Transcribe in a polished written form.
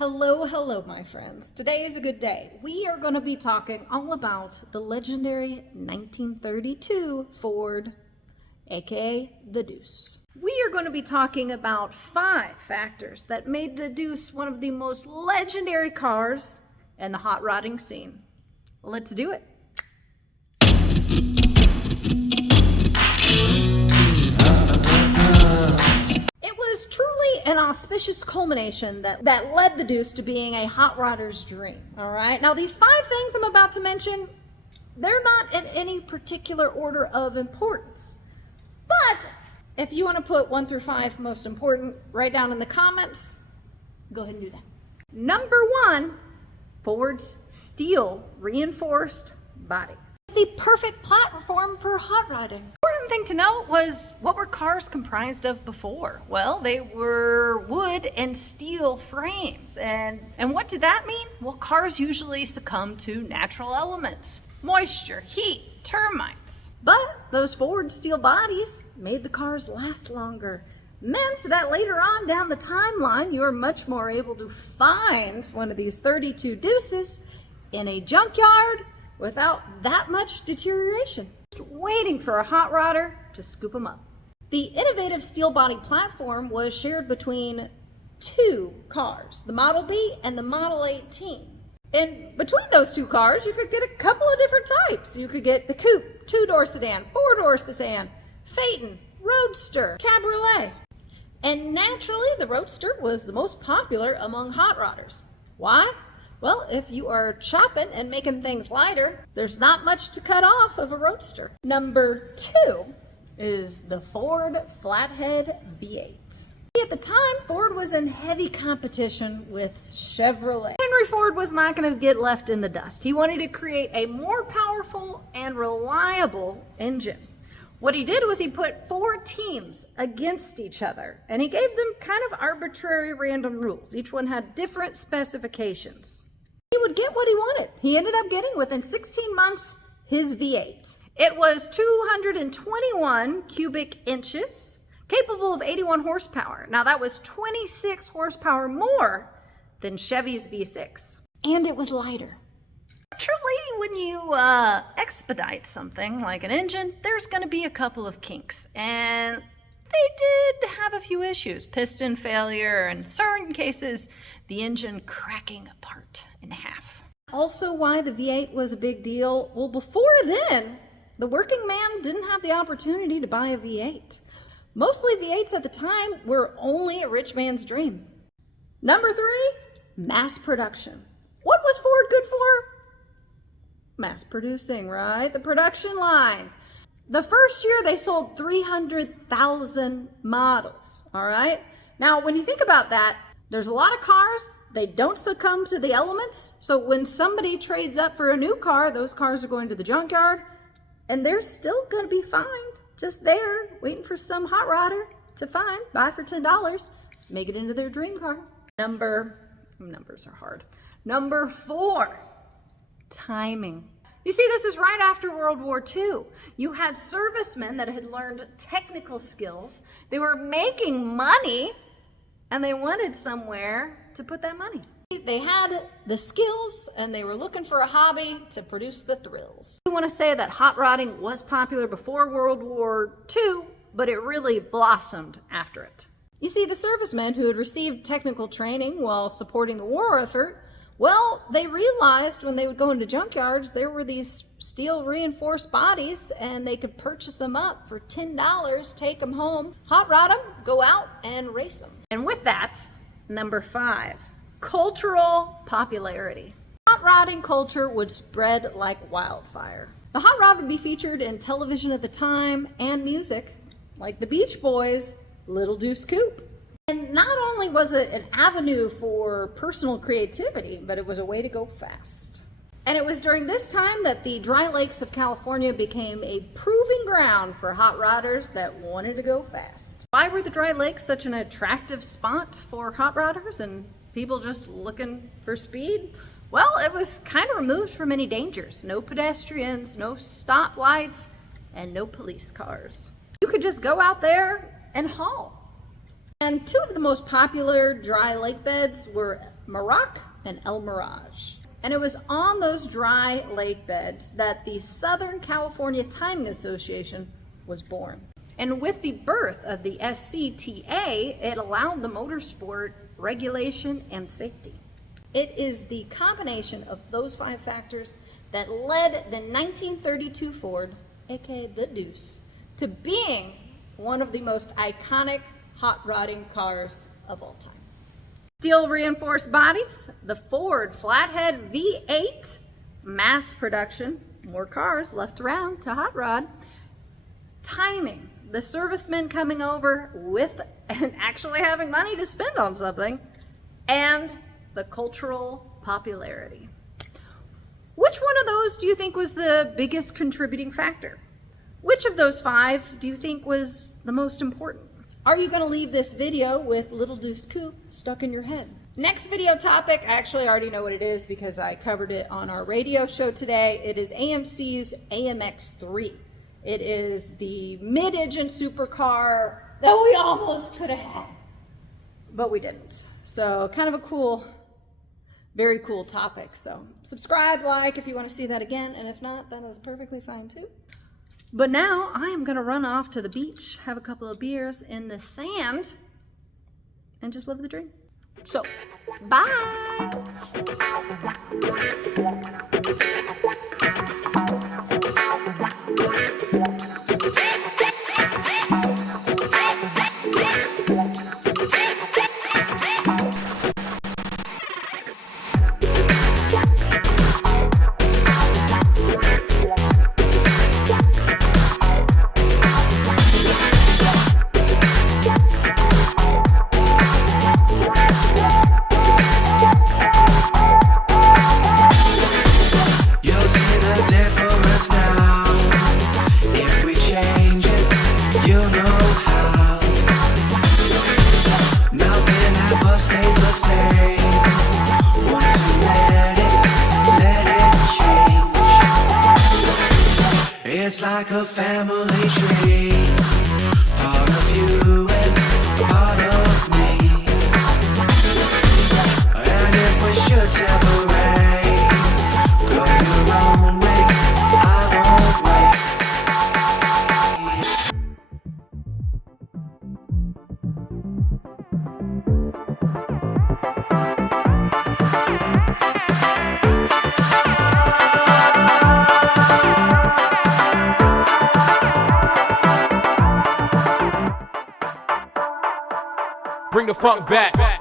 Hello, my friends. Today is a good day. We are going to be talking all about the legendary 1932 Ford, aka the Deuce. We are going to be talking about 5 factors that made the Deuce one of the most legendary cars in the hot rodding scene. Let's do it. It was truly an auspicious culmination that led the Deuce to being a hot rodder's dream. All right, now these 5 things I'm about to mention, they're not in any particular order of importance, but if you want to put 1 through 5 most important, write down in the comments. Go ahead and do that. Number 1, Ford's steel reinforced body. The perfect platform for hot rodding. Important thing to note was, what were cars comprised of before? Well, they were wood and steel frames. And what did that mean? Well, cars usually succumb to natural elements, moisture, heat, termites. But those Ford steel bodies made the cars last longer, meant that later on down the timeline, you are much more able to find one of these 32 Deuces in a junkyard without that much deterioration, just waiting for a hot rodder to scoop them up. The innovative steel body platform was shared between 2 cars, the Model B and the Model 18. And between those 2 cars, you could get a couple of different types. You could get the coupe, 2-door sedan, 4-door sedan, phaeton, roadster, cabriolet. And naturally, the roadster was the most popular among hot rodders. Why? Well, if you are chopping and making things lighter, there's not much to cut off of a roadster. Number 2 is the Ford Flathead V8. At the time, Ford was in heavy competition with Chevrolet. Henry Ford was not going to get left in the dust. He wanted to create a more powerful and reliable engine. What he did was he put 4 teams against each other, and he gave them kind of arbitrary random rules. Each one had different specifications. He would get what he wanted. He ended up getting, within 16 months, his V8. It was 221 cubic inches, capable of 81 horsepower. Now that was 26 horsepower more than Chevy's V6. And it was lighter. Naturally, when you expedite something like an engine, there's going to be a couple of kinks. And they did have a few issues. Piston failure, and in certain cases, the engine cracking apart in half. Also, why the V8 was a big deal? Well, before then, the working man didn't have the opportunity to buy a V8. Mostly V8s at the time were only a rich man's dream. Number 3, mass production. What was Ford good for? Mass producing, right? The production line. The first year they sold 300,000 models, all right? Now, when you think about that, there's a lot of cars, they don't succumb to the elements. So when somebody trades up for a new car, those cars are going to the junkyard, and they're still gonna be fine, just there, waiting for some hot rodder to find, buy for $10, make it into their dream car. Numbers are hard. Number 4, timing. You see, this is right after World War II. You had servicemen that had learned technical skills. They were making money, and they wanted somewhere to put that money. They had the skills, and they were looking for a hobby to produce the thrills. I want to say that hot rodding was popular before World War II, but it really blossomed after it. You see, the servicemen who had received technical training while supporting the war effort, well, they realized when they would go into junkyards, there were these steel reinforced bodies, and they could purchase them up for $10, take them home, hot rod them, go out and race them. And with that, number 5, cultural popularity. Hot rodding culture would spread like wildfire. The hot rod would be featured in television at the time and music, like the Beach Boys' Little Deuce Coupe. And not only was it an avenue for personal creativity, but it was a way to go fast. And it was during this time that the dry lakes of California became a proving ground for hot rodders that wanted to go fast. Why were the dry lakes such an attractive spot for hot rodders and people just looking for speed? Well, it was kind of removed from any dangers. No pedestrians, no stoplights, and no police cars. You could just go out there and haul. And 2 of the most popular dry lake beds were Merak and El Mirage. And it was on those dry lake beds that the Southern California Timing Association was born. And with the birth of the SCTA, it allowed the motorsport regulation and safety. It is the combination of those 5 factors that led the 1932 Ford, aka the Deuce, to being one of the most iconic hot rodding cars of all time. Steel reinforced bodies, the Ford Flathead V8, mass production, more cars left around to hot rod, timing, the servicemen coming over with and actually having money to spend on something, and the cultural popularity. Which one of those do you think was the biggest contributing factor? Which of those 5 do you think was the most important? Are you going to leave this video with Little Deuce Coupe stuck in your head? Next video topic, I actually already know what it is because I covered it on our radio show today. It is AMC's AMX3. It is the mid-engine supercar that we almost could have had, but we didn't. So kind of a cool, very cool topic. So subscribe, like if you want to see that again, and if not, that is perfectly fine too. But now I am gonna run off to the beach, have a couple of beers in the sand, and just live the dream. So, bye! It's like a family tree, part of you and part of me. And if we should separate, go your own way, I won't wait. Bring the funk back.